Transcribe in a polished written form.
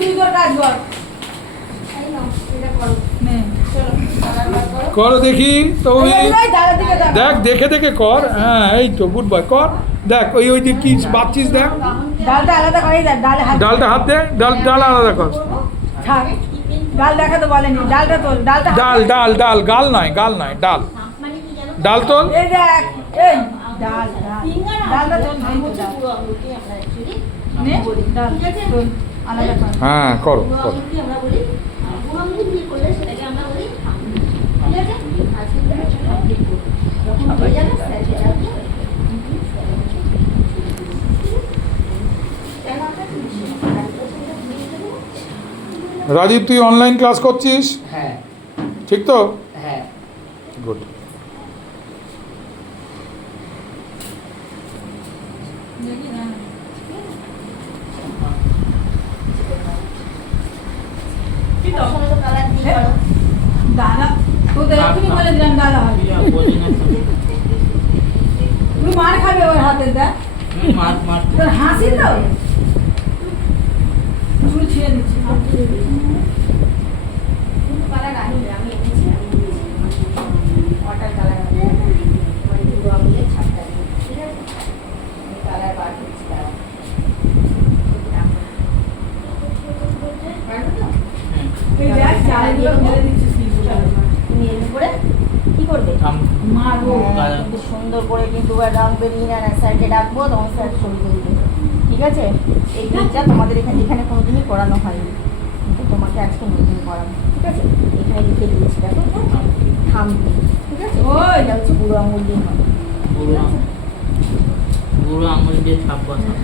তুই তোর কাজ কর। এই নাও, এটা করো। নে চলো, কালার বার করো। করো দেখি তো ওই এই দাঁড়া দিকে দাঁড়া। দেখ দেখে দেখে কর। হ্যাঁ এই তো গুড বয় কর। দেখ ওই ওই দিক কি বাচ্চিস দেখ। ডালটা আলাদা করে দেখ, ডালে হাত ডালটা হাত দে, ডাল আলাদা কর। থাক। ডাল দেখা তো বলেনি, ডালটা তোল, ডালটা ডাল গাল নয় ডাল মানে কি জানো তো? ডাল তোল। এই দেখ, এই ডাল ফিঙ্গার ডালটা তোল, আমি হচ্ছে পুরো আঙুলকে আমরা অ্যাকচুয়ালি নে ডাল ঠিক আছে? তোল, আলাদা কর। হ্যাঁ করো পুরো করো। আঙুলকে আমরা বলি, আর পুরো আঙুল দিয়ে করলে সেটাকে আমরা বলি থাম্ব। ঠিক আছে? আজকে আমরা এটা কমপ্লিট করব। যখন হয়ে যাবে স্যার সেটা কেন আমরা ফিনিশিং আর এটা ফিনিশ দেবো। রাজীব তুই অনলাইন ক্লাস করছিস? হ্যাঁ ঠিক তো? হ্যাঁ গুড। দেখি না। পছন্দ কালার দিয়ে করো। ডালা তোদের এখনই বলে দিলাম ডালা হবে। তুই মার খাবে ওর হাতে দেখ। তোর হাসি তো চুল ছিঁড়ে দিচ্ছি। কিন্তু কালার আসবে, আমি এনেছি, আমি দিয়েছি। ওয়াটার কালার হবে। মানে পুরো আঙুলের ছাপটা দিয়ে। ঠিক আছে? আমি কালার বার করছি দাঁড়াও। পারবে তো? তুই দেখ চালগুলো ফেলে দিচ্ছিস কিন্তু। তুমি এর উপরে কি করবে? মারবো। হ্যাঁ, কিন্তু সুন্দর করে কিন্তু রং বেরিয়ে না স্যারকে ডাকবো, তখন স্যার ছবি তুলবে। ঠিক আছে? এই দিকটা তোমাদের এখানে কোনোদিনই করানো হয়নি, কিন্তু তোমাকে আজকে নতুন করাবো। ঠিক আছে? এখানে লিখে দিয়েছি দেখো, থামবে। ঠিক আছে? ওই। এটা হচ্ছে বুড়ো আঙুল দিয়ে হবে। পুরো আঙুল দিয়ে ছাপ বসাবো।